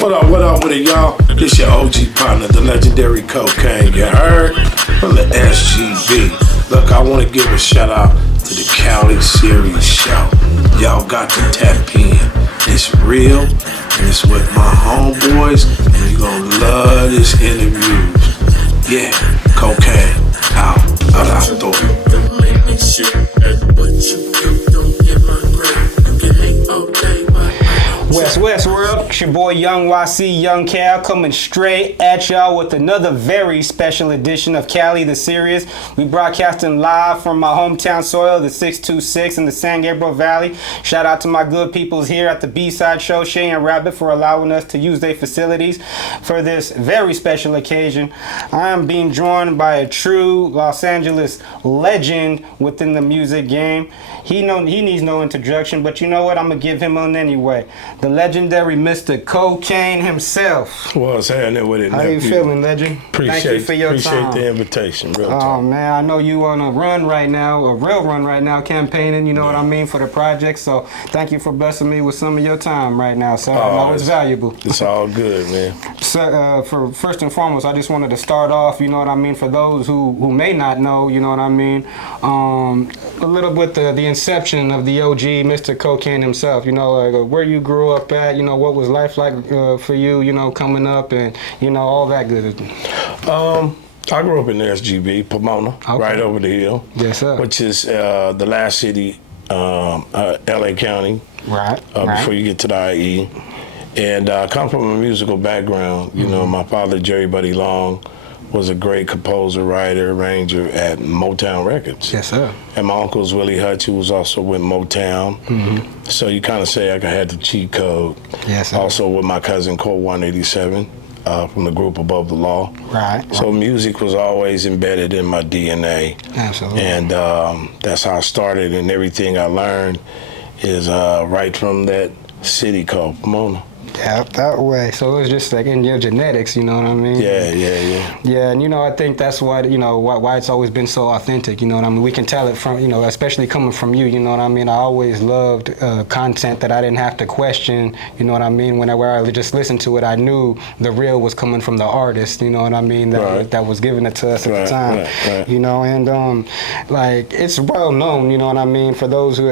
What up with it, y'all? This your OG partner, the legendary Kokane. You heard? From the SGB. Look, I want to give a shout out to the CALi series show. Y'all got to tap in. It's real, and it's with my homeboys, and you're gonna love this interview. Yeah, Kokane, out. West World, it's your boy Young YC, Young Cal, coming straight at y'all with another very special edition of CALi the Series. We broadcasting live from my hometown soil, the 626 in the San Gabriel Valley. Shout out to my good peoples here at the BSide show, Shay and Rabbit, for allowing us to use their facilities for this very special occasion. I am being joined by a true Los Angeles legend within the music game. He needs no introduction, but you know what? I'm going to give him one anyway. The legendary Mr. Kokane himself. What's happening with it? How you feeling, legend? Thank you for your time. Appreciate the invitation. Real talk. Man, I know you on a run right now, a real run right now, campaigning, you know what I mean, for the project. So thank you for blessing me with some of your time right now, sir. I know it's valuable. It's all good, man. So, for first and foremost, I just wanted to start off, you know what I mean, for those who may not know, you know what I mean, a little bit the inception of the OG, Mr. Kokane himself, you know, like where you grew up at, you know, what was life like for you, you know, coming up and, you know, all that good. I grew up in the SGB, Pomona, right over the hill. Yes, sir. Which is the last city, LA County. Right. Before you get to the IE. And I come from a musical background. You know, my father, Jerry Buddy Long, was a great composer, writer, arranger at Motown Records. Yes, sir. And my uncle's Willie Hutch, who was also with Motown. So you kind of say I had the cheat code. Yes, sir. Also with my cousin, Cole 187, from the group Above the Law. Right. So music was always embedded in my DNA. Absolutely. And that's how I started, and everything I learned is right from that city called Pomona. Yeah, that way. So it was just like in your genetics, you know what I mean? Yeah. Yeah, and you know, I think that's why, you know, why it's always been so authentic, you know what I mean? We can tell it from, you know, especially coming from you, you know what I mean? I always loved content that I didn't have to question, you know what I mean? Whenever I just listened to it, I knew the real was coming from the artist, you know what I mean? That was giving it to us at the time, right. You know, and like, it's well known, you know what I mean? For those who,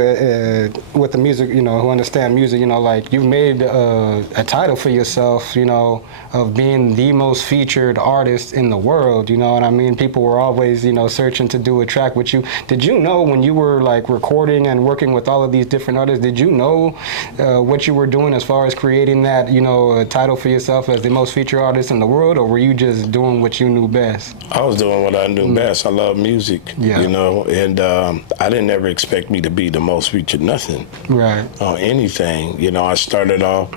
with the music, you know, who understand music, you know, like, you've made a title for yourself, you know, of being the most featured artist in the world, you know what I mean? People were always, you know, searching to do a track with you. Did you know when you were like recording and working with all of these different artists, did you know what you were doing as far as creating that, you know, title for yourself as the most featured artist in the world, or were you just doing what you knew best? I was doing what I knew best. I love music, you know, and I didn't ever expect me to be the most featured nothing. Right. On anything. You know, I started off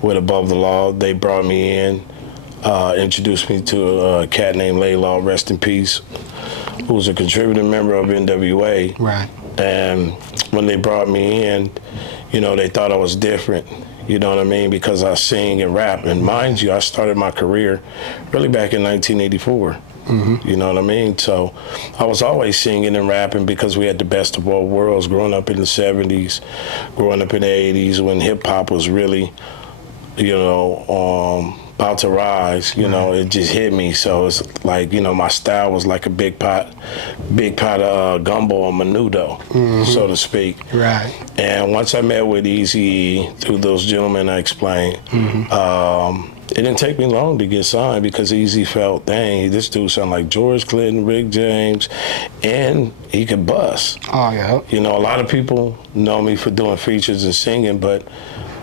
with Above the Law. They brought me in, introduced me to a cat named Laylaw, rest in peace, who was a contributing member of NWA. Right. And when they brought me in, you know, they thought I was different. You know what I mean? Because I sing and rap. And mind you, I started my career really back in 1984. You know what I mean? So I was always singing and rapping because we had the best of both worlds, growing up in the 70s, growing up in the 80s when hip-hop was really, you know, about to rise. You know, it just hit me. So it's like, you know, my style was like a big pot of gumbo or menudo, so to speak. Right. And once I met with Eazy through those gentlemen I explained, it didn't take me long to get signed because Eazy felt, dang, this dude sounded like George Clinton, Rick James, and he could bust. Oh, yeah. You know, a lot of people know me for doing features and singing, but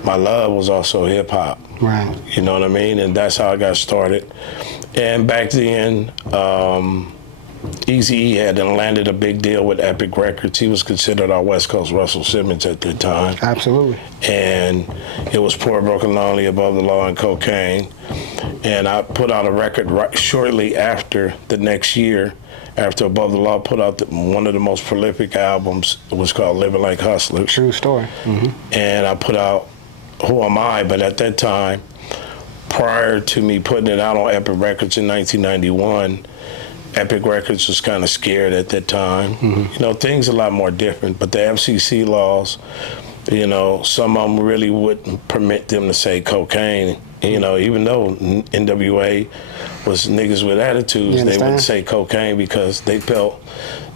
my love was also hip hop. Right. You know what I mean? And that's how I got started. And back then, Eazy had landed a big deal with Epic Records. He was considered our West Coast Russell Simmons at the time. Absolutely. And it was Poor, Broken, Lonely, Above the Law, and Kokane. And I put out a record shortly after the next year, after Above the Law put out one of the most prolific albums. It was called Living Like Hustlers. True story. And I put out Who Am I? But at that time, prior to me putting it out on Epic Records in 1991, Epic Records was kind of scared at that time. You know, things a lot more different, but the FCC laws, you know, some of them really wouldn't permit them to say Kokane You know, even though NWA was niggas with attitudes, they wouldn't say cocaine because they felt,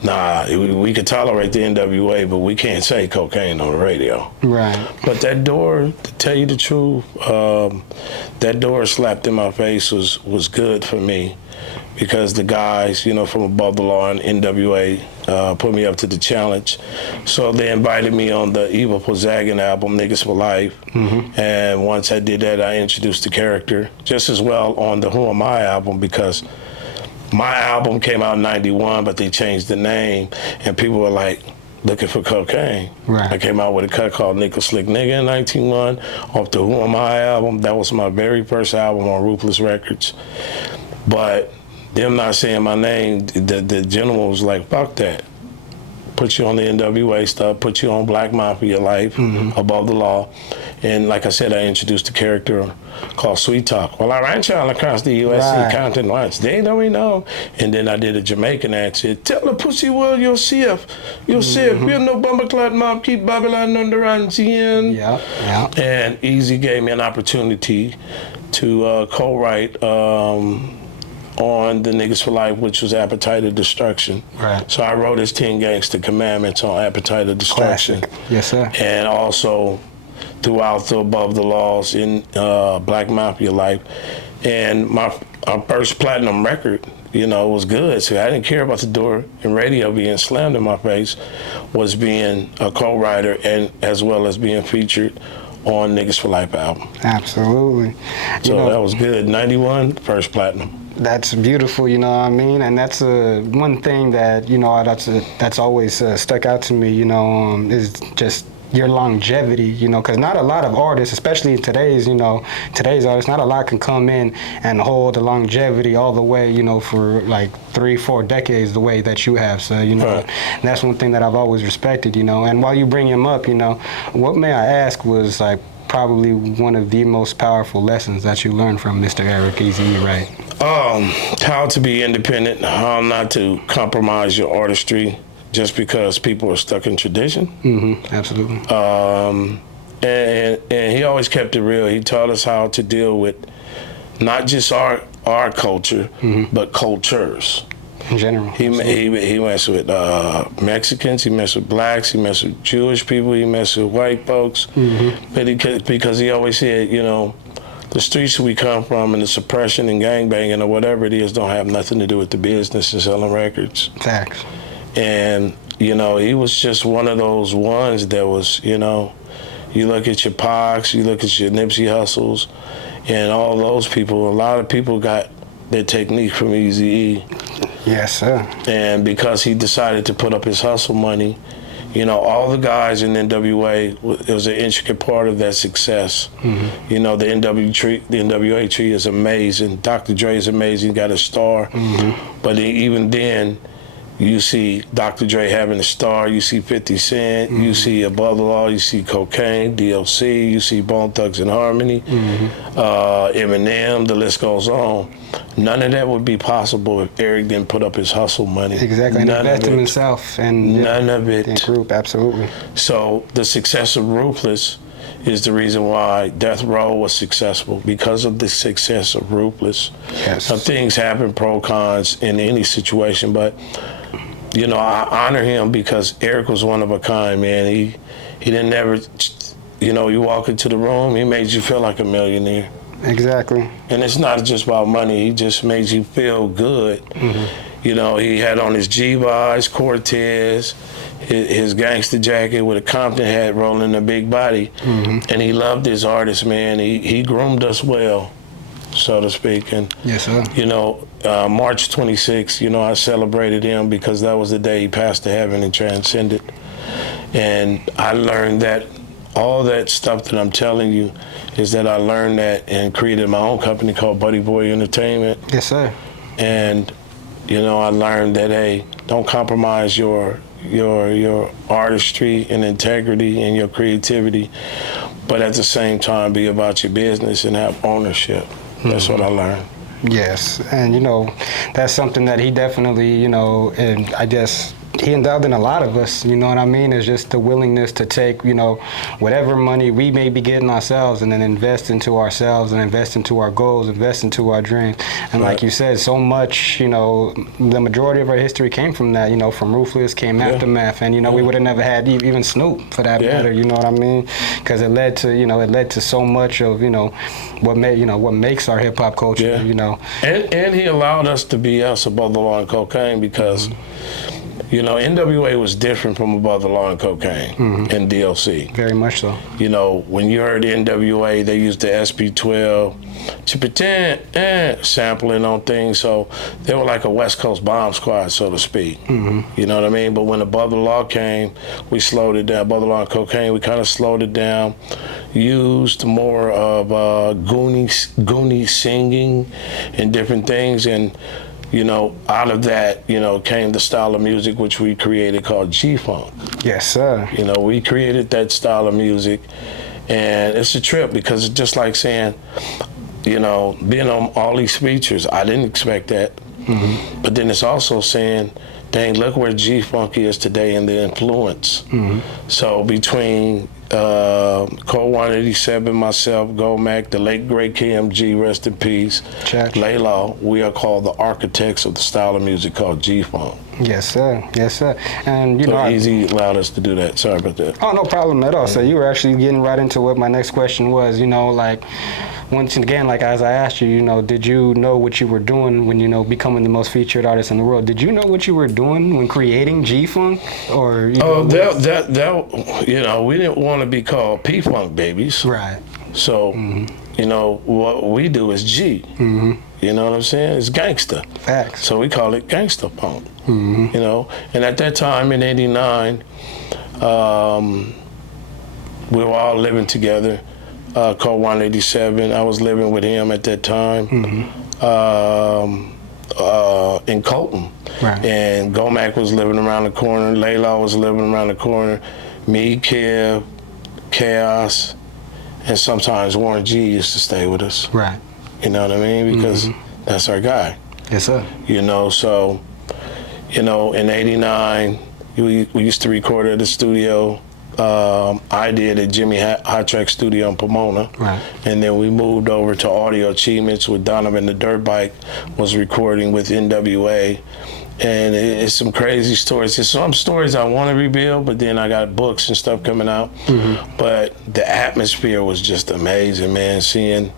nah, we could tolerate the NWA, but we can't say cocaine on the radio. Right. But that door, to tell you the truth, that door slapped in my face was good for me, because the guys, you know, from Above the Law and NWA put me up to the challenge. So they invited me on the Eva Pozagan album, Niggas for Life. And once I did that, I introduced the character just as well on the Who Am I album, because my album came out in 91, but they changed the name, and people were like, looking for cocaine. Right. I came out with a cut called Nickel Slick Nigga in 1991 off the Who Am I album. That was my very first album on Ruthless Records. But them not saying my name, the gentleman was like, fuck that. Put you on the NWA stuff, put you on Black Mafia Life, Above the Law. And like I said, I introduced a character called Sweet Talk. Well, I ran y'all across the USC counting once. They don't even know. And then I did a Jamaican accent. Tell the pussy world you'll see if. You'll see if. We're no bumperclad mob, keep Babylon on the run. Yeah. And Easy gave me an opportunity to co-write on the Niggas for Life, which was Appetite of Destruction. Right. So I wrote his 10 Gangster Commandments on Appetite of Destruction. Classic. Yes, sir. And also throughout the Above the Laws in Black Mafia Life. And my first platinum record, you know, was good. So I didn't care about the door and radio being slammed in my face, was being a co-writer and as well as being featured on Niggas for Life album. Absolutely. So that was good. 91, first platinum. That's beautiful, you know what I mean? And that's one thing that, you know, that's always stuck out to me, you know, is just your longevity, you know, because not a lot of artists, especially today's artists, not a lot can come in and hold the longevity all the way, you know, for like 3-4 decades the way that you have. So, you know, that's one thing that I've always respected, you know. And while you bring him up, you know, what may I ask was like probably one of the most powerful lessons that you learned from Mr. Eric Easy, right? How to be independent, how not to compromise your artistry just because people are stuck in tradition. Absolutely. And he always kept it real. He taught us how to deal with not just our culture, but cultures. In general. He messed with Mexicans, he messed with blacks, he messed with Jewish people, he messed with white folks. But because he always said, you know, the streets we come from and the suppression and gangbanging or whatever it is don't have nothing to do with the business and selling records. Facts. And, you know, he was just one of those ones that was, you know, you look at your Pacs, you look at your Nipsey Hussles, and all those people, a lot of people got their technique from Eazy-E. Yes, sir. And because he decided to put up his hustle money, you know, all the guys in NWA, it was an intricate part of that success. You know, the NWA tree is amazing. Dr. Dre is amazing, got a star. But even then, you see Dr. Dre having a star, you see 50 Cent, you see Above the Law, you see Kokane, DLC, you see Bone Thugs and Harmony, Eminem, the list goes on. None of that would be possible if Eric didn't put up his hustle money. Exactly, and invest in himself. And none of it. In group, absolutely. So the success of Ruthless is the reason why Death Row was successful, because of the success of Ruthless. Yes. Some things happen, pro cons in any situation, but you know, I honor him because Eric was one of a kind, man. He didn't ever, you know, you walk into the room, he made you feel like a millionaire. Exactly. And it's not just about money, he just made you feel good. You know, he had on his G-Boys, Cortez, his gangster jacket with a Compton hat rolling a big body. And he loved his artists, man. He groomed us well, so to speak. And, yes, sir. you know, March 26th, you know, I celebrated him because that was the day he passed to heaven and transcended. And I learned that all that stuff that I'm telling you is that I learned that and created my own company called Buddy Boy Entertainment. Yes, sir. And, you know, I learned that, hey, don't compromise your artistry and integrity and your creativity, but at the same time be about your business and have ownership. That's what I learned. Yes, and you know, that's something that he definitely, you know, and I guess he endowed in a lot of us, you know what I mean? It's just the willingness to take, you know, whatever money we may be getting ourselves and then invest into ourselves and invest into our goals, invest into our dreams. And like you said, so much, you know, the majority of our history came from that, you know, from Ruthless came Aftermath, and, you know, we would have never had even Snoop for that matter, you know what I mean? Because it led to, you know, so much of, you know, what makes our hip hop culture, you know. And he allowed us to be us above the law and Kokane because, you know, NWA was different from Above the Law and Kokane and DLC. Very much so. You know, when you heard NWA, they used the SP12 to pretend sampling on things. So they were like a West Coast bomb squad, so to speak. You know what I mean? But when Above the Law came, we slowed it down. Above the Law and Kokane, we kind of slowed it down. Used more of Goonie singing and different things. And you know, out of that, you know, came the style of music which we created called G-Funk. Yes, sir. You know, we created that style of music, and it's a trip because it's just like saying, you know, being on all these features, I didn't expect that. But then it's also saying, dang, look where G-Funk is today and the influence. So between Code 187, myself, Gomac, the late great KMG, rest in peace, Laylaw, we are called the architects of the style of music called G-Funk. Yes, sir. Yes, sir. And, you know, Easy allowed us to do that. Sorry about that. Oh, no problem at all. So you were actually getting right into what my next question was, you know, like, once again, like as I asked you, you know, did you know what you were doing when, you know, becoming the most featured artist in the world? Did you know what you were doing when creating G-Funk? Or, you know, that, you know, we didn't want to be called P-Funk babies. Right. So, you know, what we do is G. You know what I'm saying? It's gangster. Facts. So we call it gangster punk. You know, and at that time in '89, we were all living together. Code 187. I was living with him at that time in Colton. Right. And Gomac was living around the corner. Laylaw was living around the corner. Me, Kev, Chaos, and sometimes Warren G used to stay with us. Right. You know what I mean? Because that's our guy. Yes, sir. You know, so, you know, in '89, we used to record at the studio. I did at Jimmy Hot Track Studio in Pomona. Right. And then we moved over to Audio Achievements with Donovan the Dirt Bike, was recording with NWA. And it's some crazy stories. There's some stories I want to reveal, but then I got books and stuff coming out. But the atmosphere was just amazing, man, seeing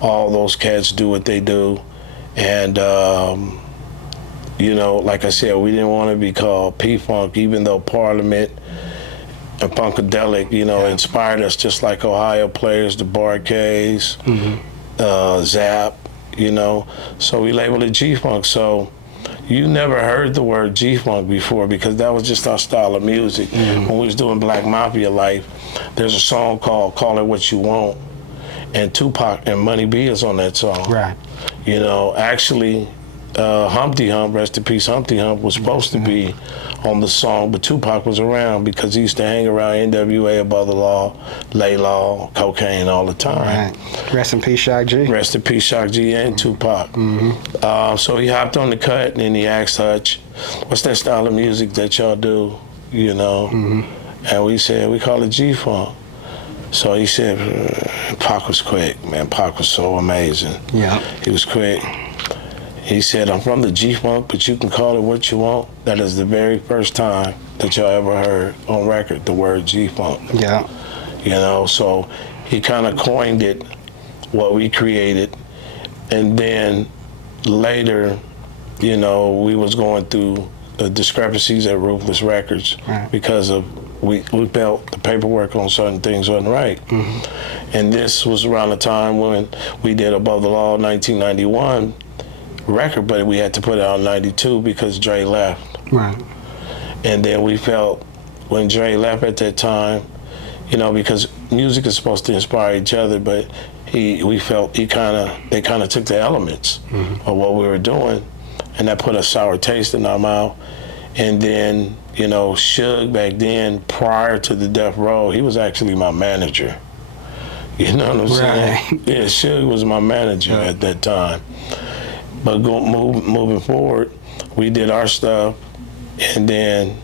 all those cats do what they do. And, you know, like I said, we didn't want to be called P-Funk, even though Parliament and Funkadelic, you know, inspired us just like Ohio players, the Bar-Kays, Zap, you know. So we labeled it G-Funk. So you never heard the word G-Funk before because that was just our style of music. When we was doing Black Mafia Life, there's a song called Call It What You Want, and Tupac and Money B is on that song. Right. You know, actually, Humpty Hump, rest in peace, Humpty Hump was supposed to be on the song, but Tupac was around because he used to hang around NWA, Above the Law, Laylaw, Kokane all the time. Right. Rest in peace, Shock G. Rest in peace, Shock G and Tupac. So he hopped on the cut and then he asked Hutch, what's that style of music that y'all do, you know? And we said, we call it G-Funk. So he said, Pac was quick, man. Pac was so amazing. Yeah. He was quick. He said, I'm from the G-Funk, but you can call it what you want. That is the very first time that y'all ever heard on record the word G-Funk. Yeah. You know, so he kind of coined it, what we created. And then later, you know, we was going through the discrepancies at Ruthless Records because of we felt the paperwork on certain things wasn't right. And this was around the time when we did Above the Law 1991 record, but we had to put it out in 92 because Dre left. Right. And then we felt when Dre left at that time, you know, because music is supposed to inspire each other, but we felt they kind of took the elements of what we were doing, and that put a sour taste in our mouth. And then, you know, Suge back then, prior to the Death Row, he was actually my manager. You know what I'm saying? Yeah, Suge was my manager at that time. But moving forward, we did our stuff, and then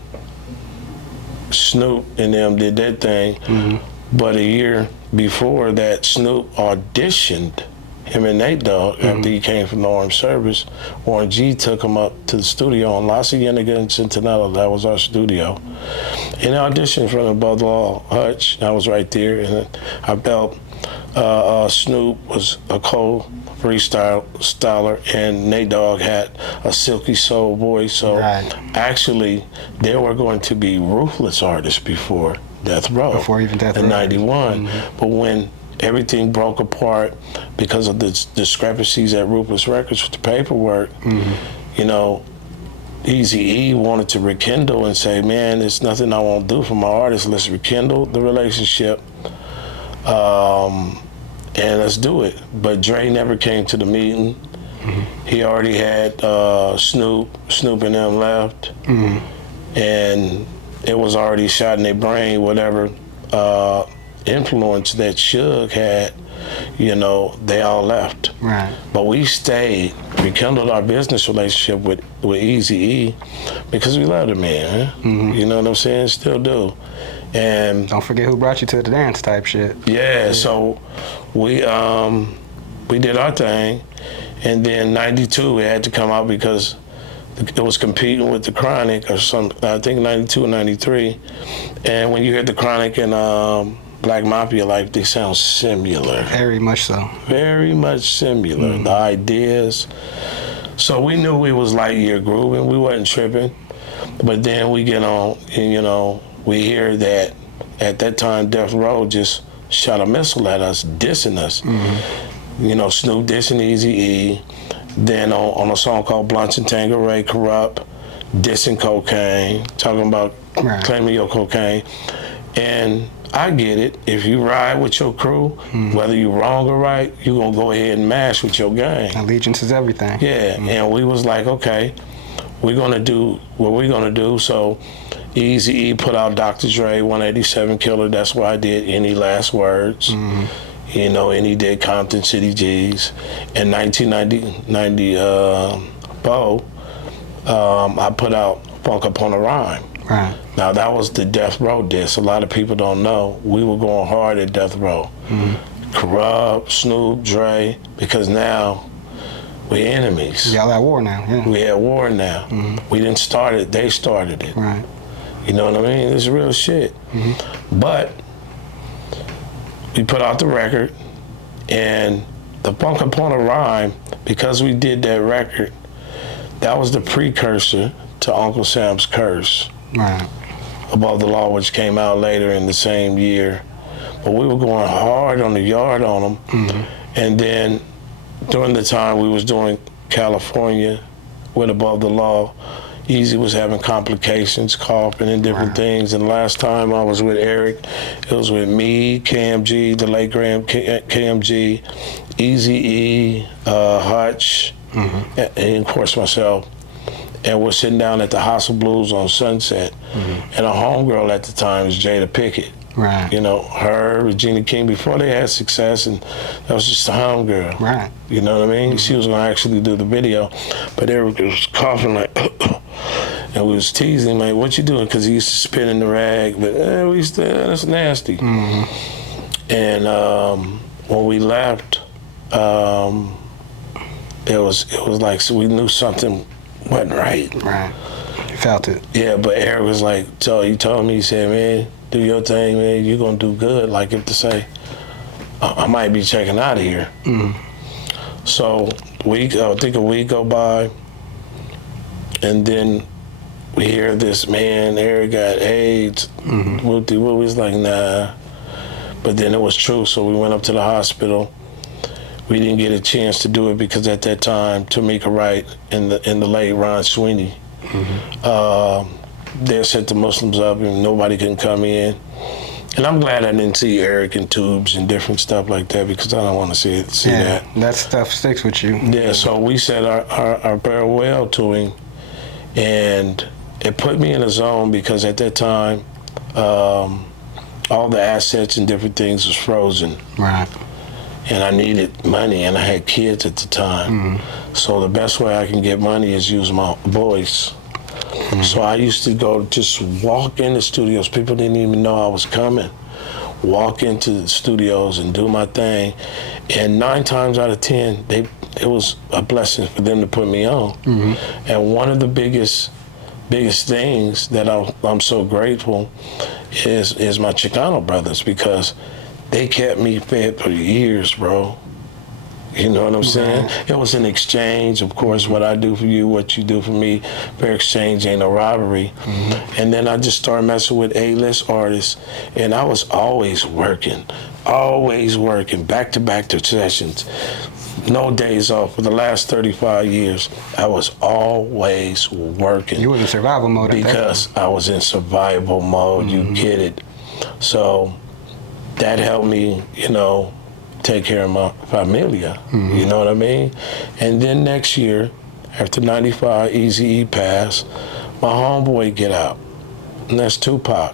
Snoop and them did that thing. But a year before that, Snoop auditioned him and Nate Dogg after he came from the Armed Service. Warren G took him up to the studio on La Cienega in Centinela. That was our studio. And I auditioned from Above the Law Hutch. I was right there, and I felt Snoop was a cold freestyler, and Nate Dogg had a silky soul voice. So actually, they were going to be ruthless artists before Death Row. Before even Death Row. In '91. But when everything broke apart because of the discrepancies at Ruthless Records with the paperwork, you know, Eazy-E wanted to rekindle and say, man, there's nothing I won't do for my artists. Let's rekindle the relationship. And let's do it. But Dre never came to the meeting. He already had Snoop and them left. And it was already shot in their brain, whatever influence that Suge had, you know, they all left. But we stayed, rekindled our business relationship with Eazy-E because we love the man, you know what I'm saying? Still do. And don't forget who brought you to the dance type shit. Yeah, so we did our thing, and then '92 it had to come out because it was competing with the Chronic or something. I think '92 or '93, and when you hear the Chronic and Black Mafia, like they sound similar. Very much so. Very much similar. The ideas. So we knew we was light year grooving. We wasn't tripping, but then we get on, and you know. We hear that at that time Death Row just shot a missile at us, dissing us. You know, Snoop dissing Eazy-E. Then on a song called Blunts and Tangeray, Corrupt, dissing Kokane, talking about claiming your cocaine. And I get it. If you ride with your crew, whether you're wrong or right, you're going to go ahead and mash with your gang. Allegiance is everything. Yeah, and we was like, okay, we're going to do what we're going to do. So Eazy-E put out Dr. Dre, 187 Killer. That's why I did Any Last Words. You know, and he did Compton City G's. In 1990, I put out Funk Upon a Rhyme. Now, that was the Death Row diss. A lot of people don't know. We were going hard at Death Row. Corrupt, Snoop, Dre, because now we're enemies. Y'all at war now. Yeah. We at war now. We didn't start it, they started it. You know what I mean? It's real shit. But we put out the record, and the Funk Upon a Rhyme, because we did that record, that was the precursor to Uncle Sam's Curse. Above the Law, which came out later in the same year. But we were going hard on the yard on them. And then during the time we was doing California with Above the Law, Easy was having complications, coughing and different things. And last time I was with Eric, it was with me, KMG, the late KMG, Eazy-E, Hutch, and of course myself. And we're sitting down at the House of Blues on Sunset. And a homegirl at the time was Jada Pickett. You know, her, Regina King, before they had success, and that was just a homegirl. You know what I mean? She was gonna actually do the video, but Eric was coughing like, and we was teasing him, like, what you doing? Because he used to spit in the rag, but we used to, that's nasty. And when we left, it was like, so we knew something wasn't right. You felt it. Yeah, but Eric was like, he told me, he said, man, do your thing, man, you're gonna do good. Like if to say, I might be checking out of here. So I think a week go by, and then we hear this, man, Eric got AIDS. We was like, nah. But then it was true, so we went up to the hospital. We didn't get a chance to do it because at that time, Tamika Wright and the late Ron Sweeney, they set the Muslims up and nobody can come in. And I'm glad I didn't see Eric in tubes and different stuff like that because I don't want to see that. That stuff sticks with you. Yeah, so we said our farewell to him, and it put me in a zone because at that time, all the assets and different things was frozen. And I needed money, and I had kids at the time. So the best way I can get money is use my voice. So I used to go just walk in the studios. People didn't even know I was coming. Walk into the studios and do my thing. And 9 times out of 10, it was a blessing for them to put me on. And one of the biggest things that I'm so grateful is my Chicano brothers, because they kept me fed for years, bro. You know what I'm saying? It was an exchange, of course. What I do for you, what you do for me. Fair exchange, ain't no robbery. And then I just started messing with A-list artists, and I was always working, back-to-back to sessions. No days off. For the last 35 years, I was always working. You was in survival mode. Because I was in survival mode, you get it. So that helped me, you know, take care of my familia, you know what I mean? And then next year, after 95, Eazy-E passed, my homeboy get out, and that's Tupac.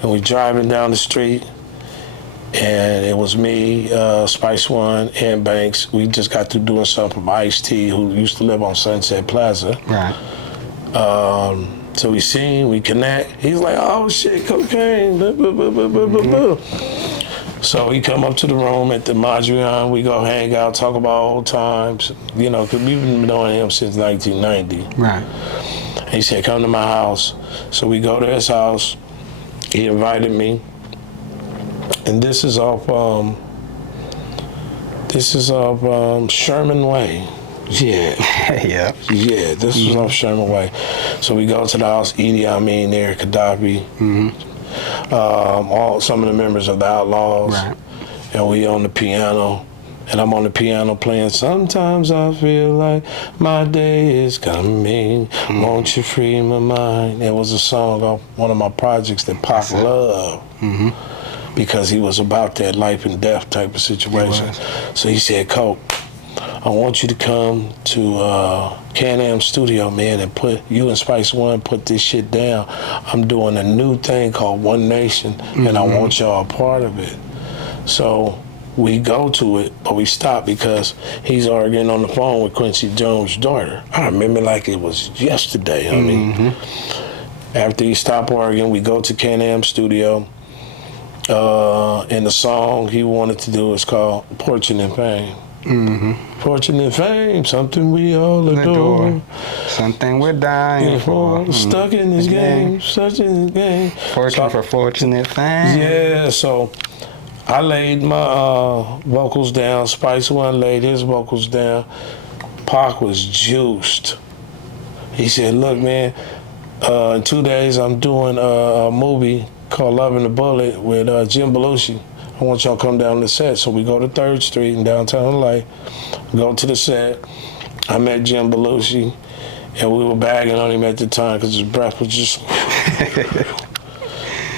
And we driving down the street, and it was me, Spice One, and Banks. We just got through doing something from Ice-T, who used to live on Sunset Plaza. Right. So we connect. He's like, oh shit, cocaine, blah, blah, blah, blah, blah, blah, blah. So he come up to the room at the Madrian, we go hang out, talk about old times, you know, because we've been knowing him since 1990. Right. And he said, come to my house. So we go to his house. He invited me. And this is off Sherman Way. Yeah. Yeah, this was off Sherman Way. So we go to the house, Idi Amin there, Gaddafi. Some of the members of the Outlaws, and we on the piano, and I'm on the piano playing. Sometimes I feel like my day is coming. Won't you free my mind? It was a song off one of my projects that Pac loved, because he was about that life and death type of situation. So he said, Coke, I want you to come to Can-Am studio, man, and put you and Spice One put this shit down. I'm doing a new thing called One Nation, and I want y'all a part of it. So we go to it, but we stop because he's arguing on the phone with Quincy Jones' daughter. I remember like it was yesterday. I mean, after he stopped arguing, we go to Can-Am studio, and the song he wanted to do is called Fortune and Fame. Fortune and fame, something we all adore. Something we're dying for. Stuck in this game, such in this game. Fortune for fortunate fame. Yeah, so I laid my vocals down. Spice One laid his vocals down. Pac was juiced. He said, look, man, in 2 days I'm doing a movie called Love and the Bullet with Jim Belushi. I want y'all to come down to the set. So we go to 3rd Street in downtown LA, go to the set. I met Jim Belushi, and we were bagging on him at the time because his breath was just,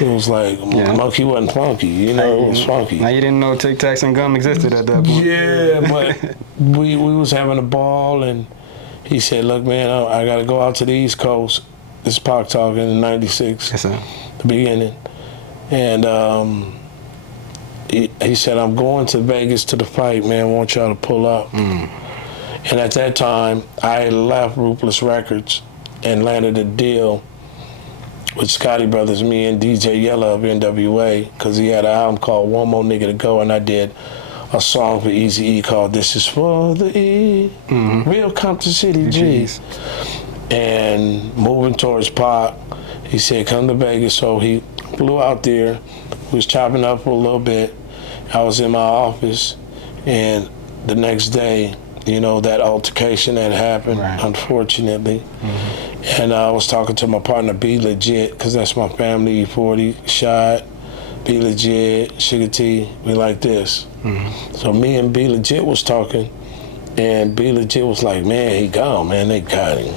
it was like, monkey wasn't funky, you know, it was funky. Now you didn't know Tic Tacs and gum existed at that point. Yeah, but we was having a ball, and he said, look, man, I got to go out to the East Coast. This is Pac talking in '96, Yes, sir. the beginning. And he said, I'm going to Vegas to the fight, man. I want y'all to pull up. And at that time, I had left Ruthless Records and landed a deal with Scotty Brothers, me and DJ Yella of NWA, because he had an album called One More Nigga to Go, and I did a song for Eazy-E called This Is For The E, Real Compton City G. And moving towards Pac, he said, come to Vegas. So he flew out there, was chopping up for a little bit. I was in my office, and the next day, you know, that altercation that happened, unfortunately. And I was talking to my partner, B Legit, because that's my family, E40, Shot, B Legit, Sugar T, we like this. So me and B Legit was talking, and B Legit was like, man, he gone, man, they got him.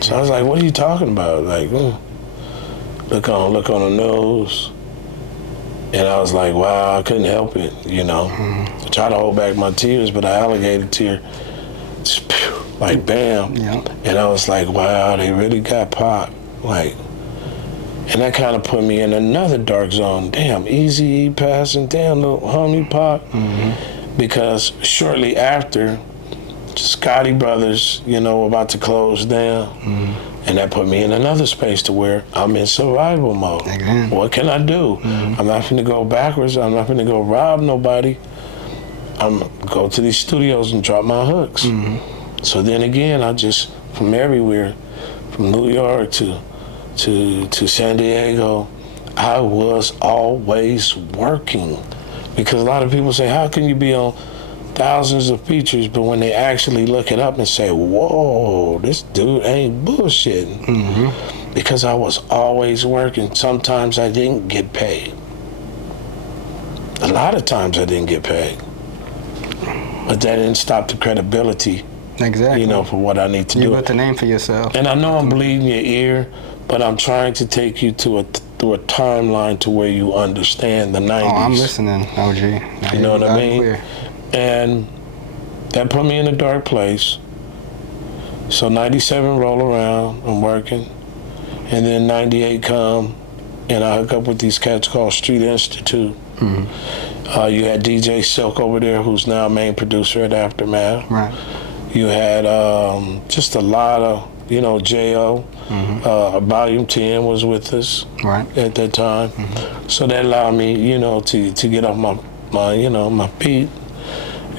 So I was like, what are you talking about? Like, look on the nose. And I was like, wow, I couldn't help it, you know. I tried to hold back my tears, but an alligator tear, just, like bam. And I was like, wow, they really got Pac. Like, and that kind of put me in another dark zone. Damn, Eazy-E passing, damn, little homie Pac. Because shortly after, Scotty Brothers, you know, about to close down. And that put me in another space to where I'm in survival mode. Again. What can I do? I'm not finna go backwards. I'm not finna go rob nobody. I'm go to these studios and drop my hooks. So then again, I just, from everywhere, from New York to San Diego, I was always working. Because a lot of people say, how can you be on thousands of features, but when they actually look it up and say, whoa, this dude ain't bullshitting. Because I was always working. Sometimes I didn't get paid. A lot of times I didn't get paid. But that didn't stop the credibility, Exactly. you know, for what I need to do. You built a name for yourself. And I know I'm bleeding your ear, but I'm trying to take you to through a timeline to where you understand the 90s. Oh, I'm listening, OG. You know what I mean? Clear. And that put me in a dark place. So 97 roll around, I'm working. And then 98 come, and I hook up with these cats called Street Institute. You had DJ Silk over there, who's now main producer at Aftermath. Right. You had just a lot of, you know, J.O. Volume 10 was with us at that time. So that allowed me, you know, to get off my feet.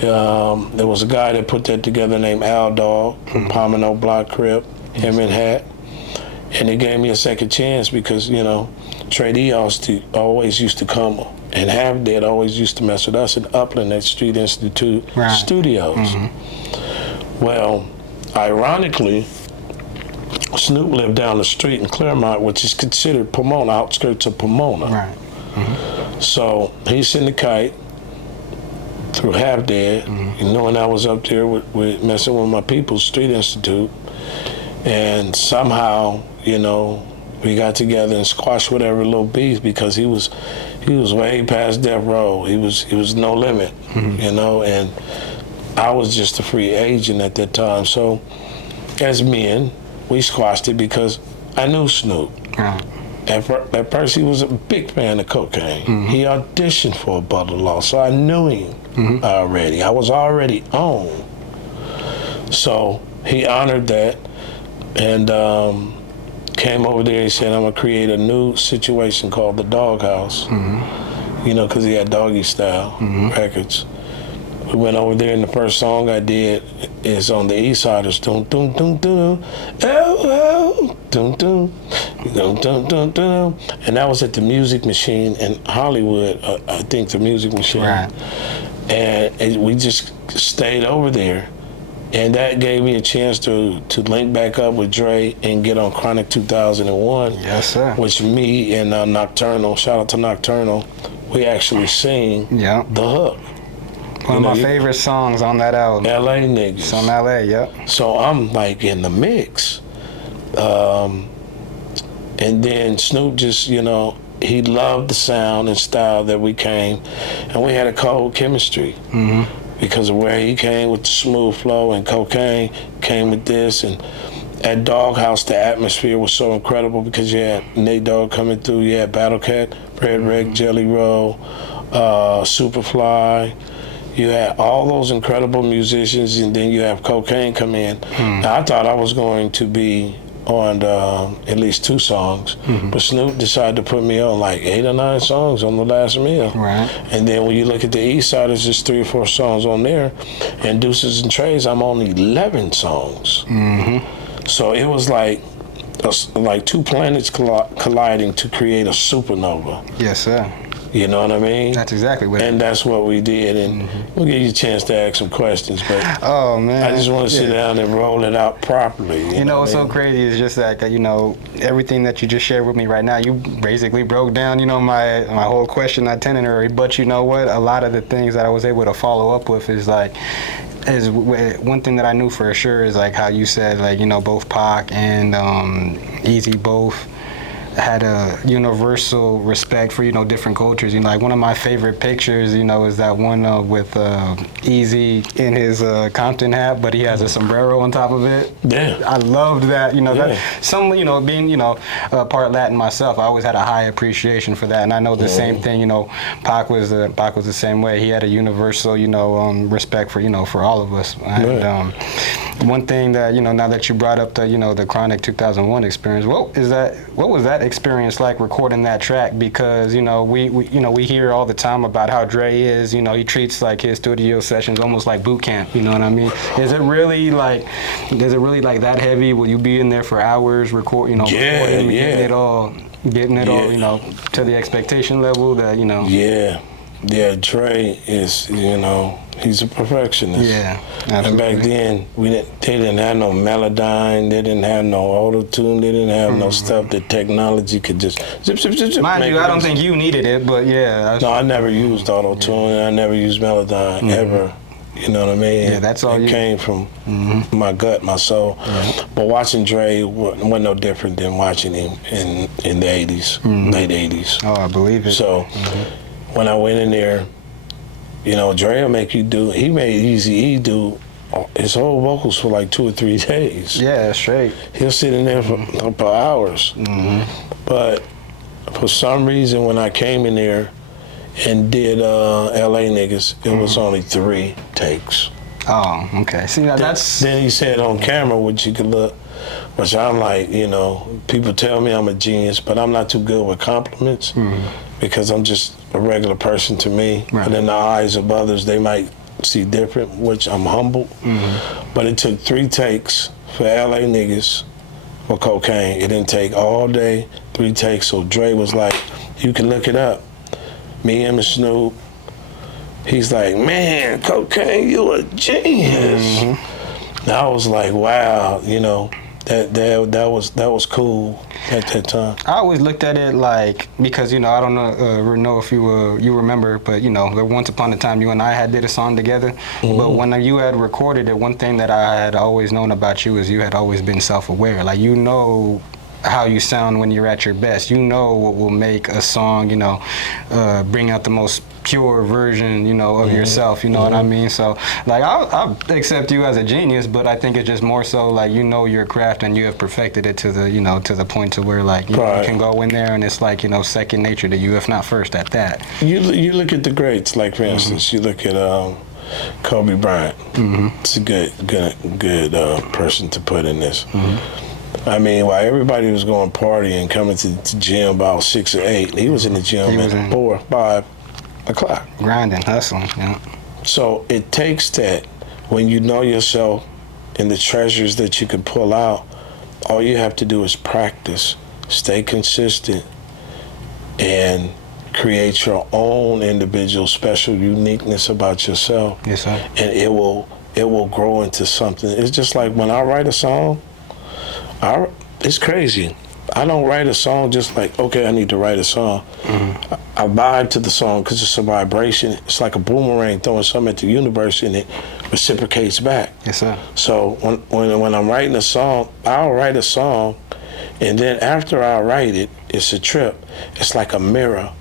There was a guy that put that together named Al Dog from Pomino Block Crib, him and Hat. And it gave me a second chance because, you know, Trey D always used to come, and Half Dead always used to mess with us in Upland at Street Institute Studios. Well, ironically, Snoop lived down the street in Claremont, which is considered Pomona, outskirts of Pomona. So he's sent the kite through Half Dead, and knowing I was up there with messing with my people, Street Institute, and somehow, you know, we got together and squashed whatever little beef because he was way past death row. He was no limit, you know, and I was just a free agent at that time. So as men, we squashed it because I knew Snoop. At first, he was a big fan of Kokane. He auditioned for a Butler Law, so I knew him already. I was already on. So he honored that and came over there. He said, I'm going to create a new situation called The Doghouse, you know, because he had Doggy Style records. We went over there, and the first song I did is on the BSide. Dum dum dum dum, oh dum dum dum dum dum dum, and that was at the Music Machine in Hollywood. I think the Music Machine. And we just stayed over there, and that gave me a chance to link back up with Dre and get on Chronic 2001. Yes, sir. Which me and Nocturnal, shout out to Nocturnal, we actually sing the hook. One of my favorite songs on that album. LA Niggas. It's on LA, yep. So I'm like in the mix. And then Snoop just, you know, he loved the sound and style that we came. And we had a cold chemistry. Because of where he came with the smooth flow, and Kokane came with this. And at Doghouse, the atmosphere was so incredible because you had Nate Dogg coming through, you had Battle Cat, Red Reg, Jelly Roll, Superfly. You had all those incredible musicians, and then you have Kokane come in. Now, I thought I was going to be on at least 2 songs, but Snoop decided to put me on like 8 or 9 songs on The Last Meal. And then when you look at the BSide, there's just 3 or 4 songs on there, and Deuces and Trays, I'm on 11 songs. So it was like 2 planets colliding to create a supernova. Yes, sir. You know what I mean? That's exactly what. And that's what we did. And we'll give you a chance to ask some questions, but oh man, I just want to sit down and roll it out properly. You know what's so crazy is just that, you know, everything that you just shared with me right now, you basically broke down, you know, my whole question itinerary. But you know what? A lot of the things that I was able to follow up with is one thing that I knew for sure is like how you said, like, you know, both Pac and Easy both had a universal respect for, different cultures. Like one of my favorite pictures, is that one with Easy in his Compton hat, but he has a sombrero on top of it. Yeah. I loved that. That being part Latin myself, I always had a high appreciation for that, and I know the same thing. Pac was the same way. He had a universal respect for all of us. And one thing that now that you brought up the Chronic 2001 experience, what was that experience like recording that track? Because we hear all the time about how Dre is. He treats like his studio sessions almost like boot camp. You know what I mean? Is it really like that heavy? Will you be in there for hours recording, getting it all, to the expectation level that Yeah, Dre is, he's a perfectionist. Yeah, absolutely. And back then, they didn't have no Melodyne, they didn't have no auto-tune, they didn't have no stuff that technology could just zip, zip, zip, zip. Mind you, I don't think you needed it, but yeah. No, I never used auto-tune, I never used Melodyne, ever. You know what I mean? Yeah, that's all it came from my gut, my soul. But watching Dre wasn't no different than watching him in the 80s, late 80s. Oh, I believe it. So when I went in there, Dre will make you he made Eazy-E do his whole vocals for like 2 or 3 days. Yeah, straight. He'll sit in there for hours. But for some reason, when I came in there and did LA Niggas, it was only 3 takes. Oh, okay. See, that's... Then he said on camera, which you could look, which I'm like, people tell me I'm a genius, but I'm not too good with compliments because I'm just a regular person to me. Right. But in the eyes of others, they might see different, which I'm humbled. But it took 3 takes for LA Niggas for Kokane. It didn't take all day, 3 takes. So Dre was like, you can look it up. Me and Snoop, he's like, man, Kokane, you a genius. And I was like, wow, that was cool at that time. I always looked at it like, because I don't know if you remember, but there once upon a time you and I did a song together. But when you had recorded it, one thing that I had always known about you is you had always been self-aware. Like how you sound when you're at your best. What will make a song, bring out the most pure version, of yourself. You know what I mean? So, like, I'll accept you as a genius, but I think it's just more so like your craft and you have perfected it to the to the point to where like you can go in there and it's like second nature to you, if not first at that. You look at the greats, like for instance, you look at Kobe Bryant. It's a good person to put in this. I mean, while everybody was going partying, coming to the gym about 6 or 8, he was in the gym at 4 or 5 o'clock. Grinding, hustling, So it takes that when you know yourself and the treasures that you can pull out, all you have to do is practice, stay consistent, and create your own individual special uniqueness about yourself. Yes, sir. And it will grow into something. It's just like when I write a song, it's crazy. I don't write a song just like, okay, I need to write a song. I vibe to the song because it's a vibration. It's like a boomerang throwing something at the universe and it reciprocates back. Yes, sir. So when I'm writing a song, I'll write a song, and then after I write it, it's a trip. It's like a mirror.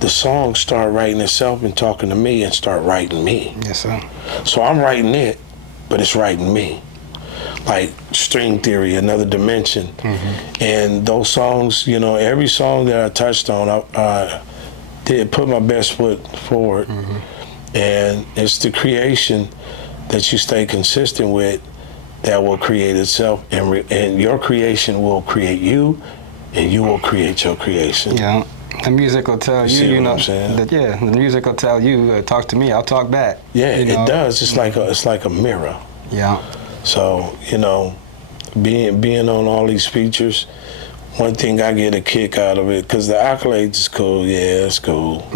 The song start writing itself and talking to me and start writing me. Yes, sir. So I'm writing it, but it's writing me. Like string theory, another dimension. And those songs, every song that I touched on, I did put my best foot forward. And it's the creation that you stay consistent with that will create itself. And your creation will create you, and you will create your creation. Yeah. The music will tell you, see what I'm saying? The music will tell you, talk to me, I'll talk back. Yeah, it does. It's like a mirror. Yeah. So, being on all these features, one thing I get a kick out of it, because the accolades is cool, yeah, it's cool.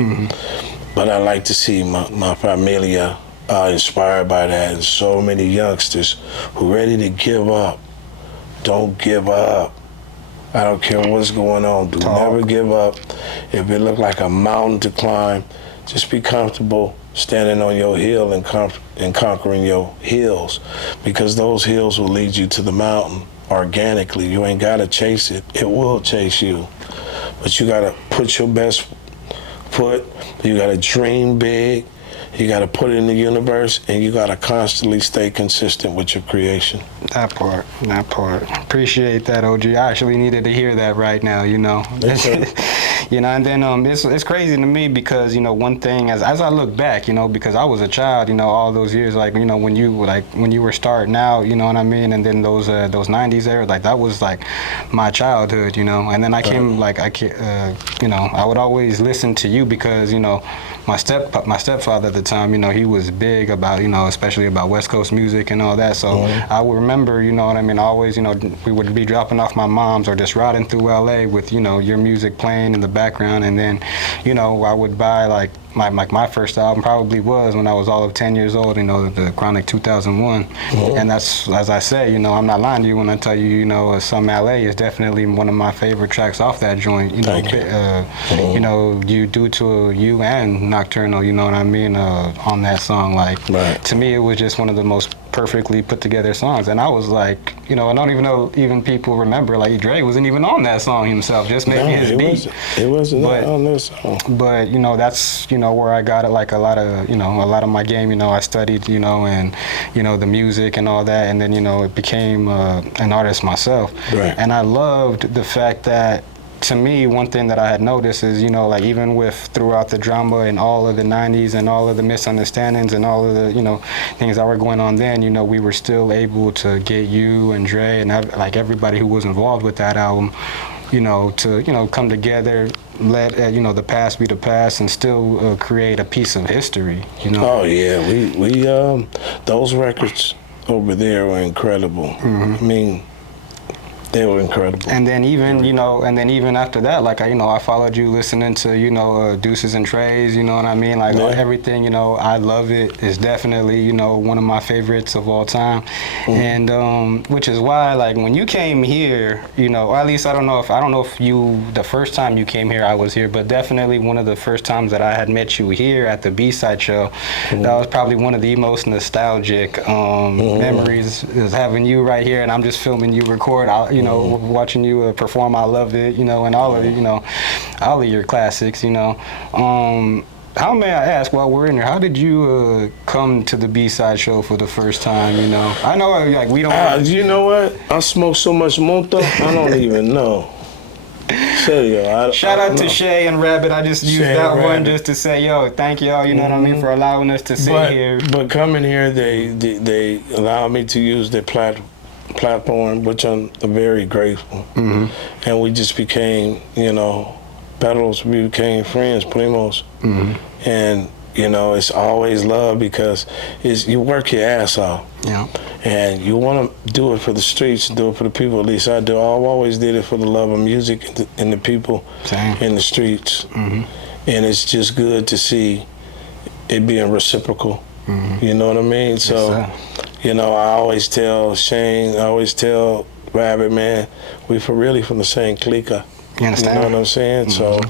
But I like to see my familia inspired by that, and so many youngsters who ready to give up. Don't give up. I don't care what's going on. Do never give up. If it look like a mountain to climb, just be comfortable standing on your hill and conquering your hills, because those hills will lead you to the mountain organically. You ain't gotta chase it. It will chase you. But you gotta put your best foot. You gotta dream big. You gotta put it in the universe, and you gotta constantly stay consistent with your creation. That part. Appreciate that, OG. I actually needed to hear that right now, you know. You know, and then it's crazy to me because, you know, one thing as I look back, you know, because I was a child, you know, all those years, like, you know, when you were starting out, you know what I mean, and then those 90s era, like that was like my childhood, you know, and then I came you know, I would always listen to you because, you know, my stepfather at the time, you know, he was big about, you know, especially about West Coast music and all that. So I would remember, you know what I mean, always, you know, we would be dropping off my mom's or just riding through LA with, you know, your music playing in the background, and then, you know, I would buy like my first album probably was when I was all of 10 years old, you know, the Chronic 2001. And that's, as I say, you know, I'm not lying to you when I tell you, you know, Some LA is definitely one of my favorite tracks off that joint. You know, you know, you due to you and Nocturnal, you know what I mean, on that song. Like, to me, it was just one of the most perfectly put together songs, and I was like, you know, I don't even know even people remember, like Dre wasn't even on that song himself, just maybe his beat. It wasn't on this song. But, you know, that's, you know, where I got it, like a lot of my game, you know, I studied, you know, and, you know, the music and all that, and then, you know, it became an artist myself. And I loved the fact that, to me, one thing that I had noticed is, you know, like even with throughout the drama and all of the 90s and all of the misunderstandings and all of the, you know, things that were going on then, you know, we were still able to get you and Dre and like everybody who was involved with that album, you know, to, you know, come together, let, you know, the past be the past and still create a piece of history, you know? Oh, yeah. We those records over there were incredible. I mean, they were incredible. And then even, you know, even after that, like, you know, I followed you listening to, you know, Deuces and Trays, you know what I mean? Like, everything, you know, I love it. It's definitely, you know, one of my favorites of all time. And which is why, like, when you came here, you know, or at least I don't know if you, the first time you came here, I was here, but definitely one of the first times that I had met you here at the BSide show, that was probably one of the most nostalgic memories, is having you right here, and I'm just filming you record. You know, watching you perform, I love it, you know, and all of, you know, all of your classics, you know. How may I ask, while we're in here, how did you come to the B-Side show for the first time, you know? I know, like, we don't... you know what? I smoke so much Monta, I don't even know. Shout out to Shay and Rabbit. I just used that one just to say, yo, thank y'all, you know what I mean, for allowing us to sit here. But coming here, they allowed me to use their platform, which I'm very grateful. And we just became, you know, battles. We became friends, primos. And, you know, it's always love because you work your ass off. And you want to do it for the streets, do it for the people. At least I do. I've always did it for the love of music and the people in the streets. And it's just good to see it being reciprocal. You know what I mean? So. You know, I always tell Shane, I always tell Rabbit, man, we really from the same clique. You understand? You know what I'm saying? So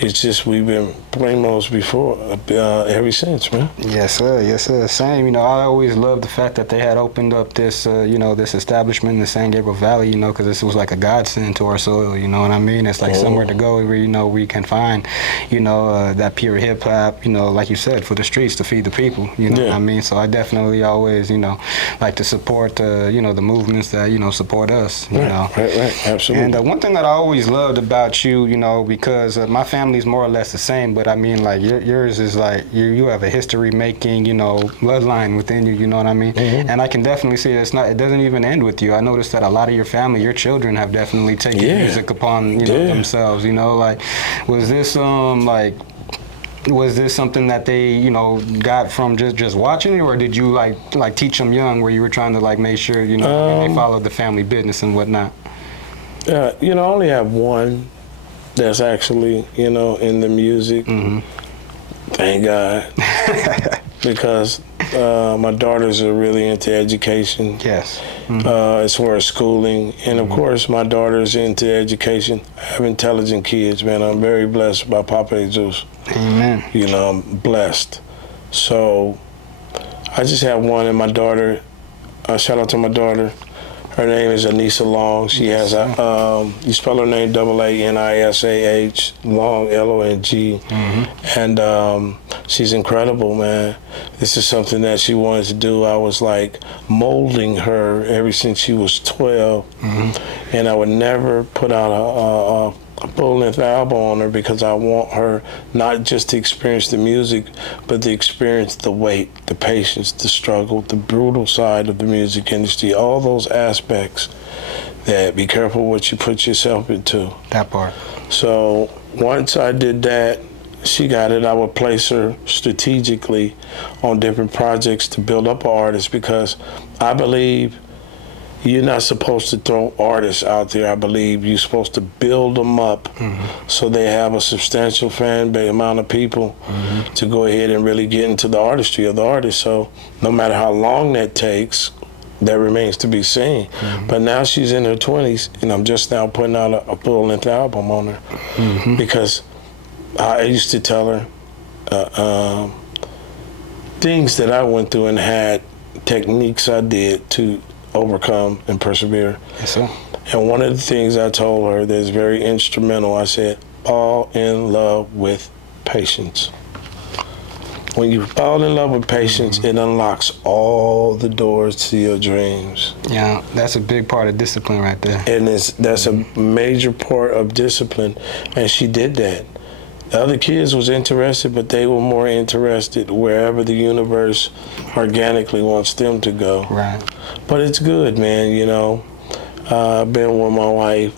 it's just we've been primos before, ever since, man. Yes, sir. Yes, sir. Same. You know, I always loved the fact that they had opened up this, you know, this establishment in the San Gabriel Valley, you know, because this was like a godsend to our soil, you know what I mean? It's like somewhere to go where, you know, we can find, you know, that pure hip-hop, you know, like you said, for the streets, to feed the people, you know what I mean? So I definitely always, you know, like to support, you know, the movements that, you know, support us, you know? Right, absolutely. And one thing that I always loved about you, you know, because my family's more or less the same, but I mean, like, yours is like, you have a history-making, you know, bloodline within you, you know what I mean? And I can definitely see it doesn't even end with you. I noticed that a lot of your family, your children have definitely taken music upon, you know, themselves, you know, like, was this something that they, you know, got from just watching you, or did you like teach them young where you were trying to like make sure, you know, they followed the family business and whatnot? You know, I only have one that's actually, you know, in the music. Thank God. Because my daughters are really into education. Yes. As far as schooling. And of course, my daughter's into education. I have intelligent kids, man. I'm very blessed by Papa Jesus. Amen. You know, I'm blessed. So I just have one, and my daughter, shout out to my daughter, Her name is Anissa Long. She has a, you spell her name Anisah, Long, Long. And she's incredible, man. This is something that she wanted to do. I was like molding her ever since she was 12. And I would never put out a full-length album on her because I want her not just to experience the music, but to experience the weight, the patience, the struggle, the brutal side of the music industry, all those aspects that be careful what you put yourself into. That part. So once I did that, she got it. I would place her strategically on different projects to build up an artist because I believe you're not supposed to throw artists out there. I believe you're supposed to build them up so they have a substantial fan base, amount of people to go ahead and really get into the artistry of the artist. So no matter how long that takes, that remains to be seen. But now she's in her 20s, and I'm just now putting out a full-length album on her because I used to tell her things that I went through and had techniques I did to overcome and persevere. Yes, sir. And one of the things I told her that's very instrumental, I said, fall in love with patience. When you fall in love with patience, it unlocks all the doors to your dreams. Yeah, that's a big part of discipline right there. And that's a major part of discipline, and she did that. The other kids was interested, but they were more interested wherever the universe organically wants them to go. Right. But it's good, man, you know. I've been with my wife,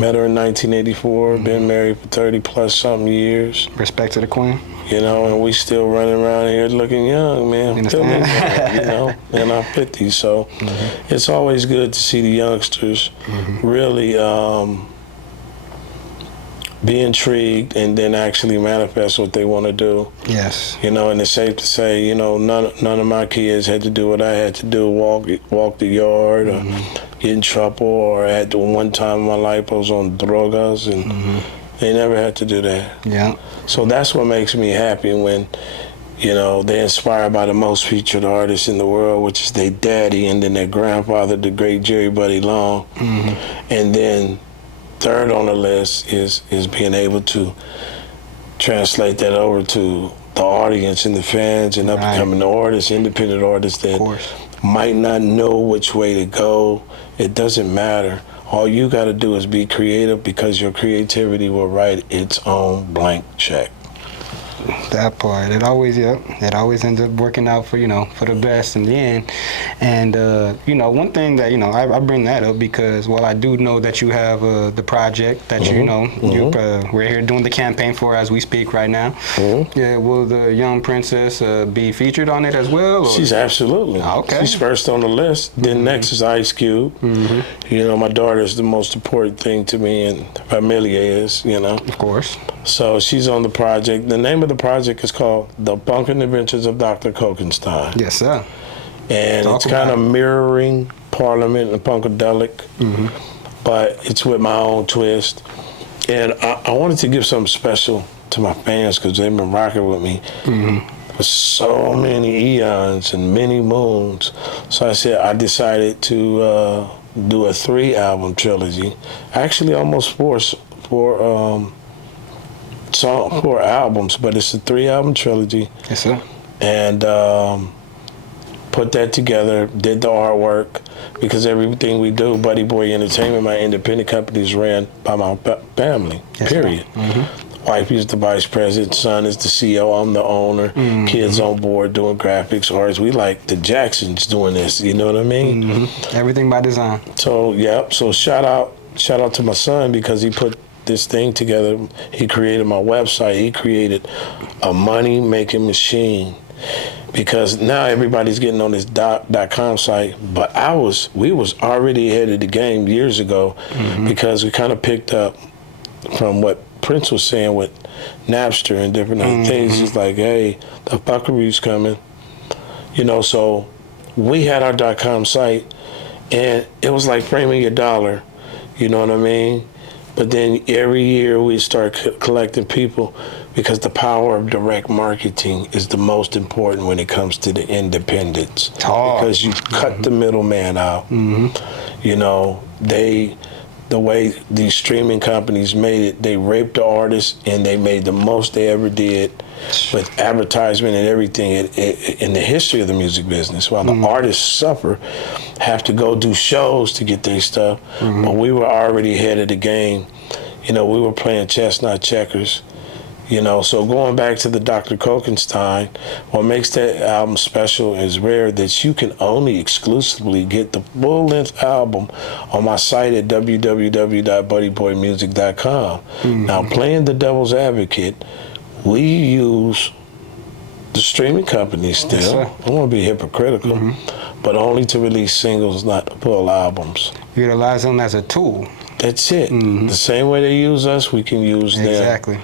met her in 1984, been married for 30 plus something years. Respect to the queen. You know, and we still running around here looking young, man. Feeling young, you know, in our 50s. So it's always good to see the youngsters really be intrigued and then actually manifest what they want to do. Yes. You know, and it's safe to say, you know, none of my kids had to do what I had to do, walk the yard or get in trouble, or I had to one time in my life I was on drogas, and they never had to do that. Yeah. So that's what makes me happy when, you know, they're inspired by the most featured artist in the world, which is their daddy, and then their grandfather, the great Jerry Buddy Long. And then third on the list is being able to translate that over to the audience and the fans and up-and-coming artists, independent artists that might not know which way to go. It doesn't matter. All you got to do is be creative, because your creativity will write its own blank check. That part. It always ends up working out for, you know, for the best in the end. And, you know, one thing that, you know, I bring that up because, well, I do know that you have the project that, you know, we're here doing the campaign for as we speak right now. Yeah, will the young princess be featured on it as well? Or? She's absolutely. Okay. She's first on the list. Then next is Ice Cube. You know, my daughter is the most important thing to me, and familia is, you know. Of course. So she's on the project. The name of the project is called The Bunkin' Adventures of Dr. Kokastine. Yes, sir. And it's kind of mirroring Parliament and Punkadelic, but it's with my own twist. And I wanted to give something special to my fans because they've been rocking with me for so many eons and many moons. So I decided to do a 3-album trilogy. Actually, almost four albums, but it's a 3-album trilogy. Yes, sir. And put that together, did the artwork, because everything we do, Buddy Boy Entertainment, my independent company, is ran by my family, period. Wife is the vice president, son is the CEO, I'm the owner, kids on board doing graphics, artists. We like the Jacksons doing this, you know what I mean? Everything by design. So, so shout out to my son, because he put this thing together. He created my website. He created a money-making machine, because now everybody's getting on this .com site, but we was already ahead of the game years ago, because we kind of picked up from what Prince was saying with Napster and different other things. He's like, hey, the fuckery's coming, you know. So we had our .com site, and it was like framing your dollar, you know what I mean? But then every year we start collecting people because the power of direct marketing is the most important when it comes to the independents. Because you cut the middleman out. You know, the way these streaming companies made it, they raped the artists and they made the most they ever did with advertisement and everything in the history of the music business. While the artists suffer, have to go do shows to get their stuff, but we were already ahead of the game. You know, we were playing chess, not checkers. You know, so going back to the Dr. Kokastine, what makes that album special is rare that you can only exclusively get the full-length album on my site at www.buddyboymusic.com. Now, playing the devil's advocate, we use the streaming companies still. I don't want to be hypocritical, but only to release singles, not full albums. Utilize them as a tool. That's it. The same way they use us, we can use them. Exactly.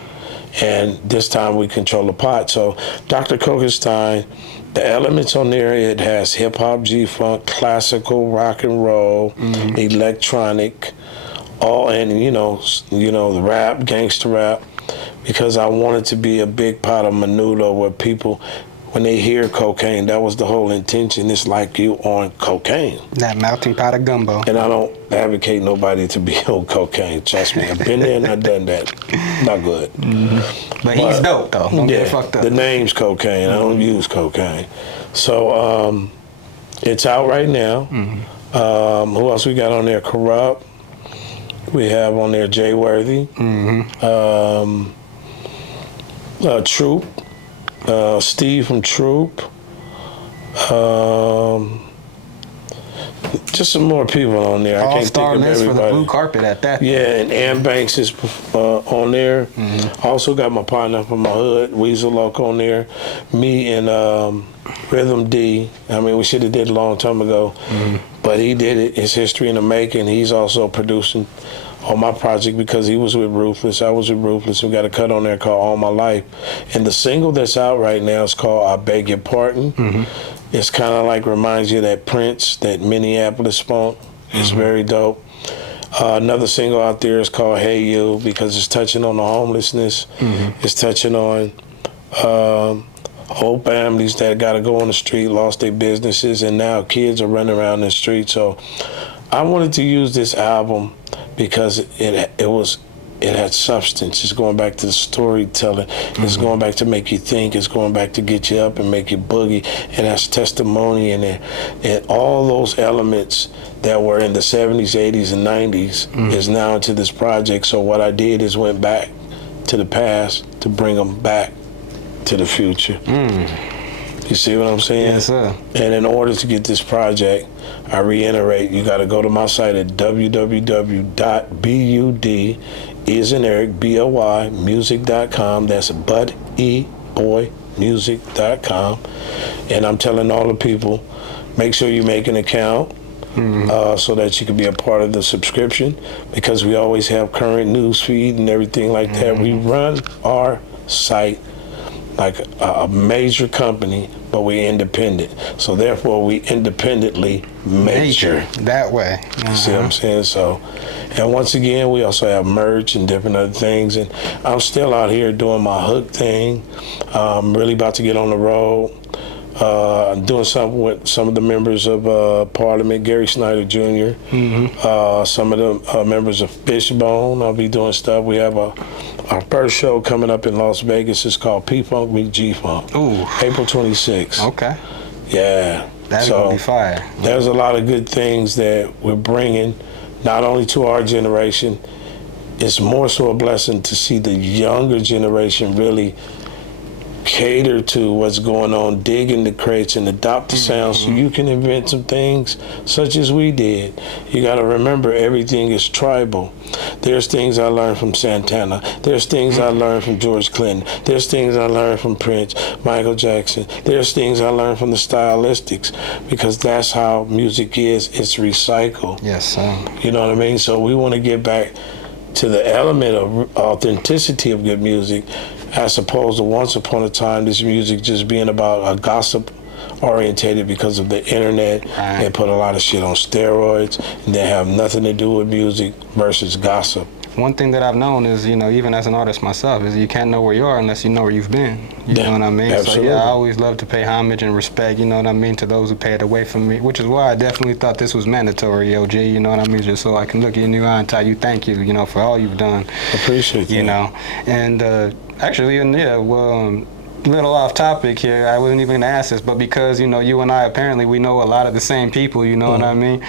And this time we control the pot. So Dr. Kokastine, the elements on there, it has hip-hop, G-funk, classical, rock and roll, electronic, all, and you know the rap, gangster rap, because I wanted to be a big pot of menudo where people, when they hear cocaine, that was the whole intention. It's like you on cocaine. That melting pot of gumbo. And I don't advocate nobody to be on cocaine. Trust me, I've been there and I've done that. Not good. But he's dope, though. Don't get fucked up. The name's Kokane. I don't use cocaine. So it's out right now. Who else we got on there? Corrupt. We have on there Jay Worthy. Troop. Steve from Troop. Just some more people on there. I can't think of everybody. For the blue carpet at that. Yeah, and Ann Banks is on there. Also got my partner from my hood, Weasel Loc, on there. Me and Rhythm D. I mean, we should have did it a long time ago, but he did it. It's history in the making. He's also producing on my project because he was with Ruthless. I was with Ruthless. We got a cut on there called All My Life. And the single that's out right now is called I Beg Your Pardon. It's kind of like reminds you of that Prince, that Minneapolis funk. It's very dope. Another single out there is called Hey You because it's touching on the homelessness. It's touching on whole families that got to go on the street, lost their businesses, and now kids are running around the street. So I wanted to use this album because it had substance. It's going back to the storytelling. It's going back to make you think. It's going back to get you up and make you boogie. And that's testimony in it. And all those elements that were in the 70s, 80s, and 90s is now into this project. So what I did is went back to the past to bring them back to the future. You see what I'm saying? Yes, sir. And in order to get this project, I reiterate, you got to go to my site at www.music.com. That's buddyboymusic.com. And I'm telling all the people, make sure you make an account so that you can be a part of the subscription, because we always have current news feed and everything like that. We run our site like a major company, but we're independent. So therefore, we independently major. That way. You see what I'm saying? So, and once again, we also have merch and different other things. And I'm still out here doing my hook thing. I'm really about to get on the road. I'm doing something with some of the members of Parliament, Gary Snyder Jr., some of the members of Fishbone. I'll be doing stuff. We have our first show coming up in Las Vegas. It's called P-Funk Meet G-Funk. April 26th. Okay. Yeah. That's going to be fire. There's a lot of good things that we're bringing, not only to our generation. It's more so a blessing to see the younger generation really cater to what's going on, dig in the crates and adopt the sound so you can invent some things such as we did. You got to remember, everything is tribal. There's things I learned from Santana. There's things I learned from George Clinton. There's things I learned from Prince, Michael Jackson. There's things I learned from the stylistics, because that's how music is. It's recycled. Yes, sir. You know what I mean? So we want to get back to the element of authenticity of good music, as opposed to once upon a time this music just being about a gossip orientated because of the internet. They put a lot of shit on steroids and they have nothing to do with music versus gossip. one thing that I've known is, even as an artist myself, is you can't know where you are unless you know where you've been. You know what I mean? Absolutely. So I always love to pay homage and respect, to those who paid away from me, which is why I definitely thought this was mandatory, OG, you know what I mean? Just so I can look you in the eye and tell you thank you, for all you've done. Appreciate that. And actually, little off topic here, I wasn't even gonna ask this, but because you and I apparently we know a lot of the same people, you know what I mean?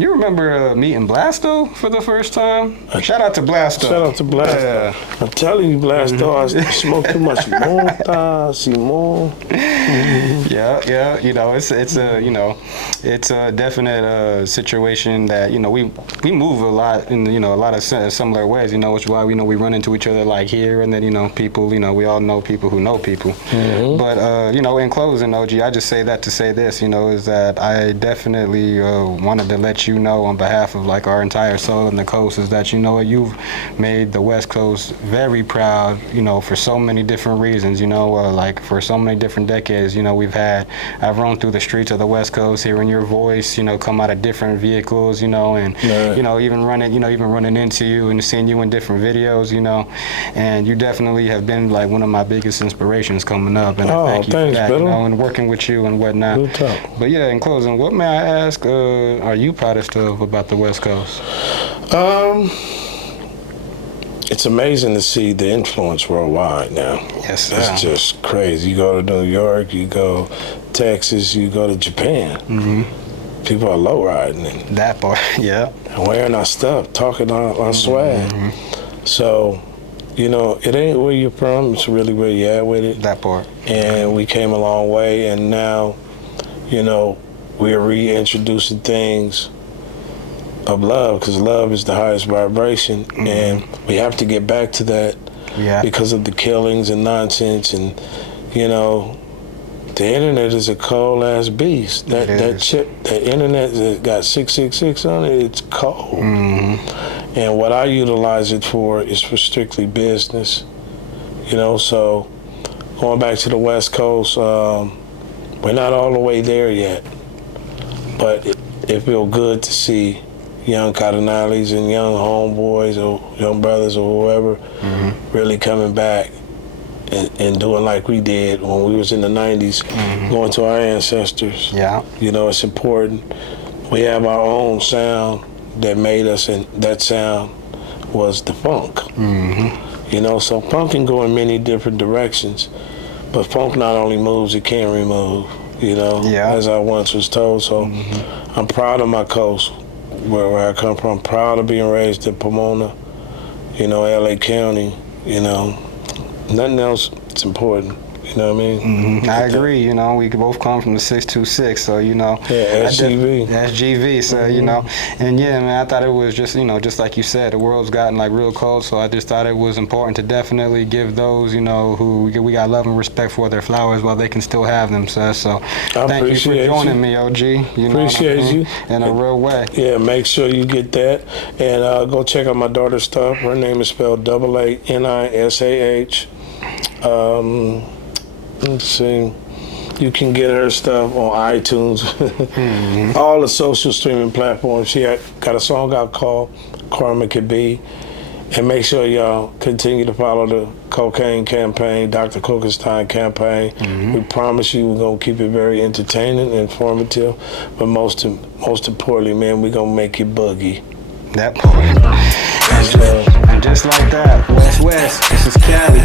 You remember meeting Blasto for the first time? Shout out to Blasto. Shout out to Blasto. Yeah. I'm telling you, Blasto, I smoke too much monta, Simon. Yeah. It's a definite situation that we move a lot in a lot of similar ways, which is why we run into each other like here, and then people, we all know people who know people. Mm-hmm. But in closing, OG, I just say that to say this, is that I definitely wanted to let you know on behalf of like our entire Soul in the Coast is that you've made the West Coast very proud, for so many different reasons, like for so many different decades, I've roamed through the streets of the West Coast hearing your voice, come out of different vehicles, and even running into you and seeing you in different videos, and you definitely have been like one of my biggest inspirations coming up, and I thank you for that, and working with you and whatnot. Good talk. But yeah, in closing, what may I ask are you proudest of about the West Coast? It's amazing to see the influence worldwide now. Yes, sir. It's just crazy. You go to New York, you go Texas, you go to Japan. Mm-hmm. People are low riding it. That part, yeah. Wearing our stuff, talking our swag. Mm-hmm. So, it ain't where you're from, it's really where you're at with it. That part. And we came a long way, and now, we're reintroducing things of love, because love is the highest vibration, and we have to get back to that because of the killings and nonsense, and, the internet is a cold ass beast. That chip, that internet that got 666 on it, it's cold. Mm-hmm. And what I utilize it for is for strictly business. So going back to the West Coast, we're not all the way there yet, but it feels good to see young Cardinales and young homeboys or young brothers or whoever really coming back and doing like we did when we was in the 90s, going to our ancestors. Yeah. It's important. We have our own sound that made us, and that sound was the funk. Mm-hmm. So funk can go in many different directions, but funk not only moves, it can remove, as I once was told. So I'm proud of my coast, where I come from. Proud of being raised in Pomona, LA County, nothing else is important. You know what I mean? Mm-hmm. I agree. We both come from the 626, so Yeah, SGV. SGV. So and yeah, man, I thought it was just just like you said, the world's gotten like real cold. So I just thought it was important to definitely give those who we got love and respect for their flowers while they can still have them. So thank you for joining me, OG. Appreciate you in a real way. Yeah, make sure you get that, and go check out my daughter's stuff. Her name is spelled AANISAH. Let's see. You can get her stuff on iTunes, all the social streaming platforms. She got a song out called Karma Could Be. And make sure y'all continue to follow the Kokane campaign, Dr. Kokastine campaign. We promise you we're going to keep it very entertaining, informative, but most importantly, man, we're going to make you boogie. That part. And just like that, West, this is CALi.